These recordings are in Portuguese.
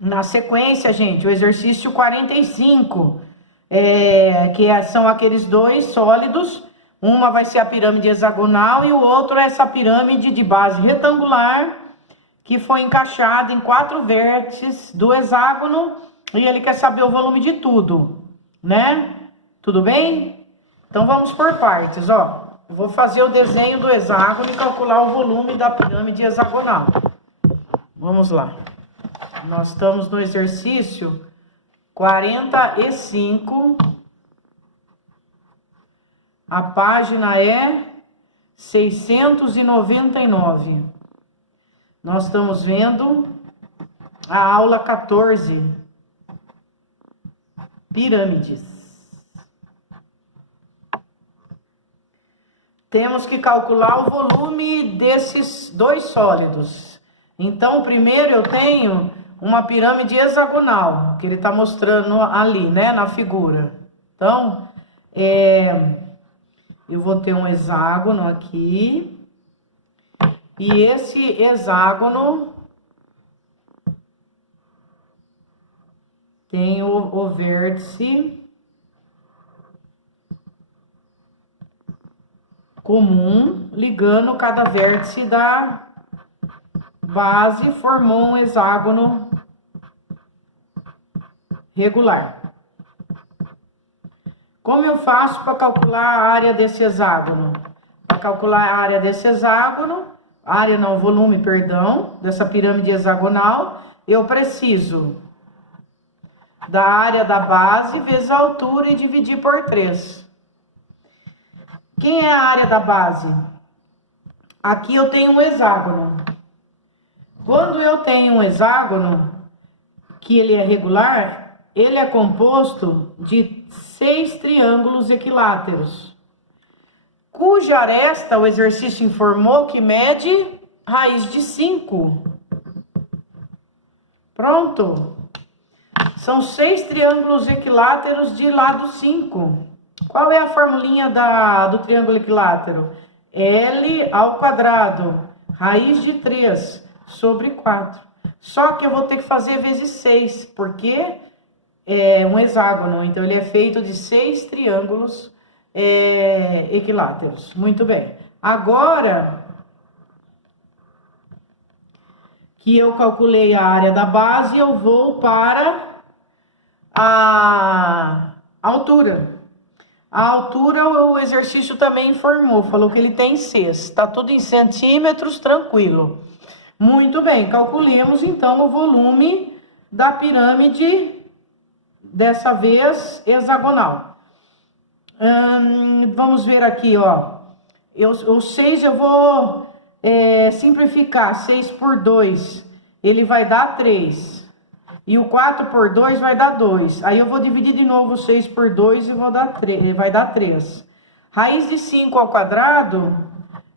Na sequência, gente, o exercício 45, são aqueles dois sólidos. Uma vai ser a pirâmide hexagonal e o outro é essa pirâmide de base retangular, que foi encaixada em 4 vértices do hexágono, e ele quer saber o volume de tudo, né? Tudo bem? Então vamos por partes, ó. Eu vou fazer o desenho do hexágono e calcular o volume da pirâmide hexagonal. Vamos lá. Nós estamos no exercício 45. A página é 699. Nós estamos vendo a aula 14. Pirâmides. Temos que calcular o volume desses dois sólidos. Então, primeiro eu tenho uma pirâmide hexagonal, que ele está mostrando ali, né, na figura. Então, eu vou ter um hexágono aqui. E esse hexágono tem o vértice comum, ligando cada vértice da base, formou um hexágono regular. Como eu faço para calcular a área desse hexágono? Para calcular a área desse hexágono, volume, perdão, dessa pirâmide hexagonal, eu preciso da área da base vezes a altura e dividir por 3. Quem é a área da base? Aqui eu tenho um hexágono. Quando eu tenho um hexágono, que ele é regular, ele é composto de 6 triângulos equiláteros, cuja aresta o exercício informou que mede raiz de 5. Pronto. São 6 triângulos equiláteros de lado 5. Qual é a formulinha do triângulo equilátero? L ao quadrado, raiz de 3 sobre 4. Só que eu vou ter que fazer vezes 6, porque é um hexágono, então ele é feito de 6 triângulos equiláteros. Muito bem. Agora que eu calculei a área da base, eu vou para a altura. A altura o exercício também informou, falou que ele tem 6. Tá tudo em centímetros, tranquilo. Muito bem, calculemos então o volume da pirâmide, dessa vez hexagonal. Vamos ver aqui, ó. O 6 eu vou simplificar. 6 por 2, ele vai dar 3. E o 4 por 2 vai dar 2. Aí eu vou dividir de novo 6 por 2 e vai dar 3. Raiz de 5 ao quadrado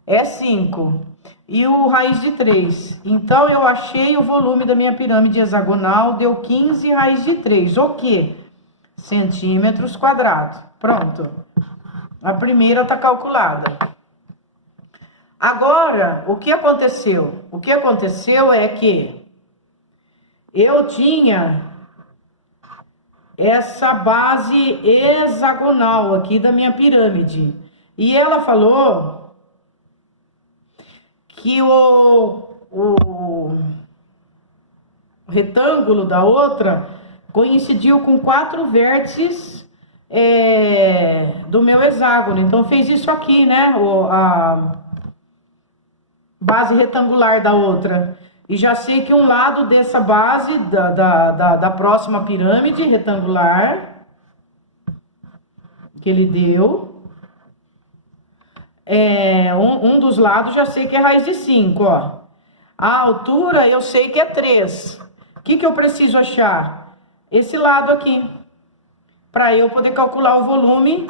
é 5. E o raiz de 3. Então, eu achei o volume da minha pirâmide hexagonal, deu 15 raiz de 3. O quê? Centímetros quadrados. Pronto. A primeira está calculada. Agora, o que aconteceu? O que aconteceu é que eu tinha essa base hexagonal aqui da minha pirâmide. E ela falou que o retângulo da outra coincidiu com 4 vértices do meu hexágono. Então, fez isso aqui, né? A base retangular da outra. E já sei que um lado dessa base, da próxima pirâmide retangular, que ele deu, um dos lados já sei que é raiz de 5, ó. A altura eu sei que é 3. O que eu preciso achar? Esse lado aqui, para eu poder calcular o volume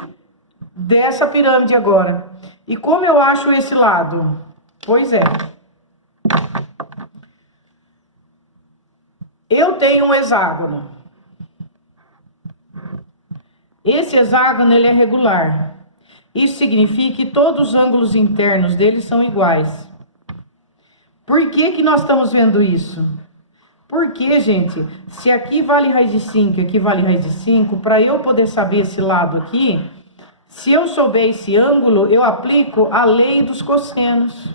dessa pirâmide agora. E como eu acho esse lado? Pois é. Eu tenho um hexágono. Esse hexágono, ele é regular. Isso significa que todos os ângulos internos dele são iguais. Por que nós estamos vendo isso? Porque, gente, se aqui vale raiz de 5 e aqui vale raiz de 5, para eu poder saber esse lado aqui, se eu souber esse ângulo, eu aplico a lei dos cossenos.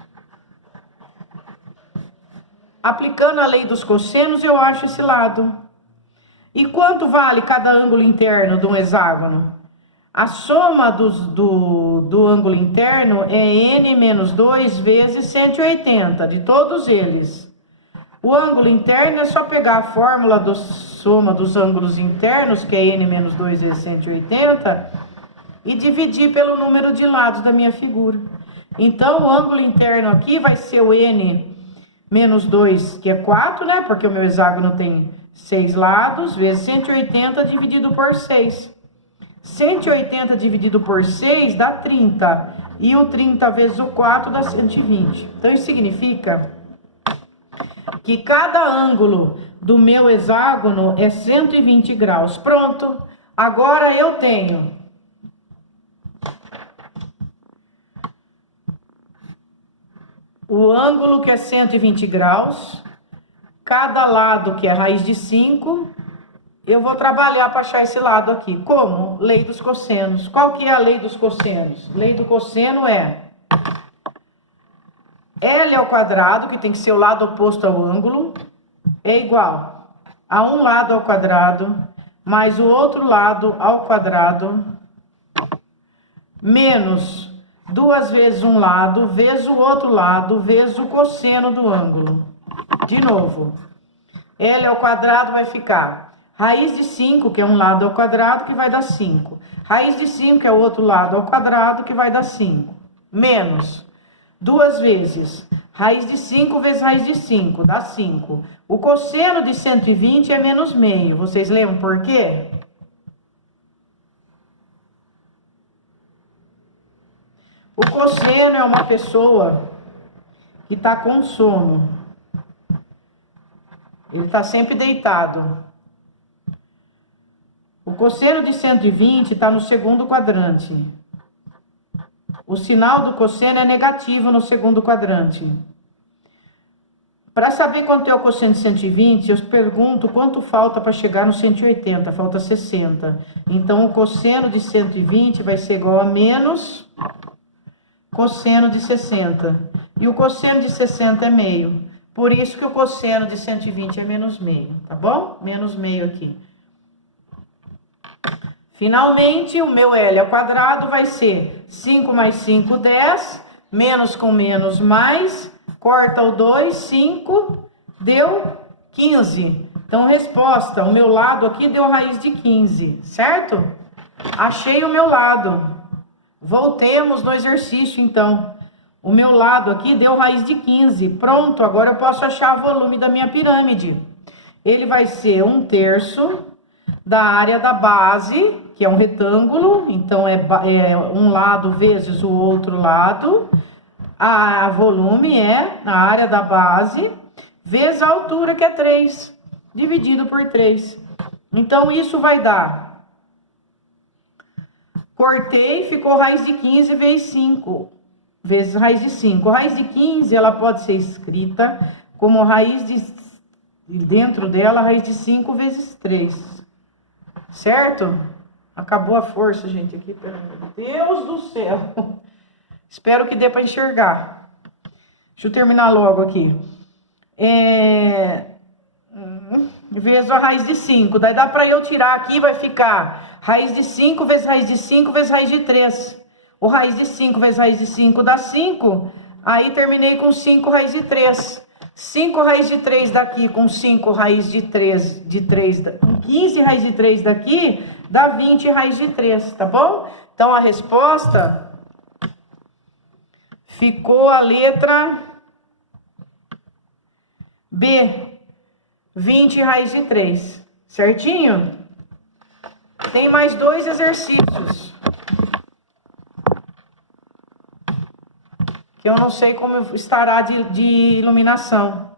Aplicando a lei dos cossenos, eu acho esse lado. E quanto vale cada ângulo interno de um hexágono? A soma do ângulo interno é n menos 2 vezes 180, de todos eles. O ângulo interno é só pegar a fórmula da soma dos ângulos internos, que é n menos 2 vezes 180, e dividir pelo número de lados da minha figura. Então, o ângulo interno aqui vai ser o n menos 2, que é 4, né? Porque o meu hexágono tem 6 lados, vezes 180 dividido por 6. 180 dividido por 6 dá 30. E o 30 vezes o 4 dá 120. Então, isso significa que cada ângulo do meu hexágono é 120 graus. Pronto. Agora eu tenho o ângulo que é 120 graus, cada lado que é raiz de 5, eu vou trabalhar para achar esse lado aqui. Como? Lei dos cossenos. Qual que é a lei dos cossenos? Lei do cosseno é L ao quadrado, que tem que ser o lado oposto ao ângulo, é igual a um lado ao quadrado, mais o outro lado ao quadrado, menos 2 vezes um lado, vezes o outro lado, vezes o cosseno do ângulo. De novo, L ao quadrado vai ficar raiz de 5, que é um lado ao quadrado, que vai dar 5. Raiz de 5 é o outro lado ao quadrado, que vai dar 5. Menos 2 vezes raiz de 5 vezes raiz de 5, dá 5. O cosseno de 120 é menos meio. Vocês lembram por quê? O cosseno é uma pessoa que está com sono. Ele está sempre deitado. O cosseno de 120 está no segundo quadrante. O sinal do cosseno é negativo no segundo quadrante. Para saber quanto é o cosseno de 120, eu pergunto quanto falta para chegar no 180. Falta 60. Então, o cosseno de 120 vai ser igual a menos cosseno de 60. E o cosseno de 60 é meio. Por isso que o cosseno de 120 é menos meio, tá bom? Menos meio aqui. Finalmente, o meu L ao quadrado vai ser 5 mais 5, 10. Menos com menos, mais. Corta o 2, 5. Deu 15. Então, resposta. O meu lado aqui deu raiz de 15, certo? Achei o meu lado. Voltemos no exercício, então. O meu lado aqui deu raiz de 15. Pronto, agora eu posso achar o volume da minha pirâmide. Ele vai ser 1/3 da área da base, que é um retângulo. Então, é um lado vezes o outro lado. A volume é a área da base, vezes a altura, que é 3, dividido por 3. Então, isso vai dar... Cortei, ficou raiz de 15 vezes 5. Vezes raiz de 5. Raiz de 15, ela pode ser escrita como raiz de... Dentro dela, raiz de 5 vezes 3. Certo? Acabou a força, gente, aqui. Pelo Deus do céu. Espero que dê para enxergar. Deixa eu terminar logo aqui. Vezes a raiz de 5. Daí dá para eu tirar aqui, vai ficar raiz de 5 vezes raiz de 5 vezes raiz de 3. O raiz de 5 vezes raiz de 5 dá 5. Aí terminei com 5 raiz de 3. 5 raiz de 3 daqui com 5 raiz de 3, com 15 raiz de 3 daqui, dá 20 raiz de 3, tá bom? Então, a resposta ficou a letra B, 20 raiz de 3, certinho? Tem mais 2 exercícios. Que eu não sei como estará de iluminação.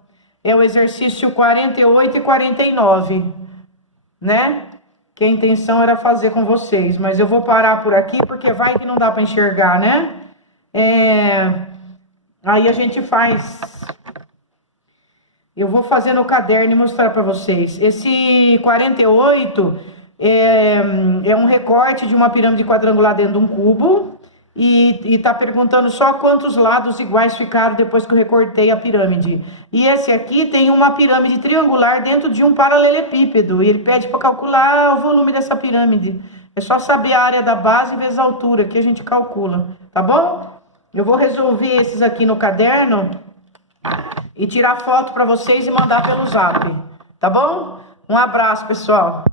É o exercício 48 e 49, né? Que a intenção era fazer com vocês. Mas eu vou parar por aqui, porque vai que não dá para enxergar, né? Aí a gente faz Eu vou fazer no caderno e mostrar para vocês. Esse 48 é um recorte de uma pirâmide quadrangular dentro de um cubo. E tá perguntando só quantos lados iguais ficaram depois que eu recortei a pirâmide. E esse aqui tem uma pirâmide triangular dentro de um paralelepípedo. E ele pede para calcular o volume dessa pirâmide. É só saber a área da base vezes a altura, que a gente calcula, tá bom? Eu vou resolver esses aqui no caderno e tirar foto para vocês e mandar pelo zap, tá bom? Um abraço, pessoal.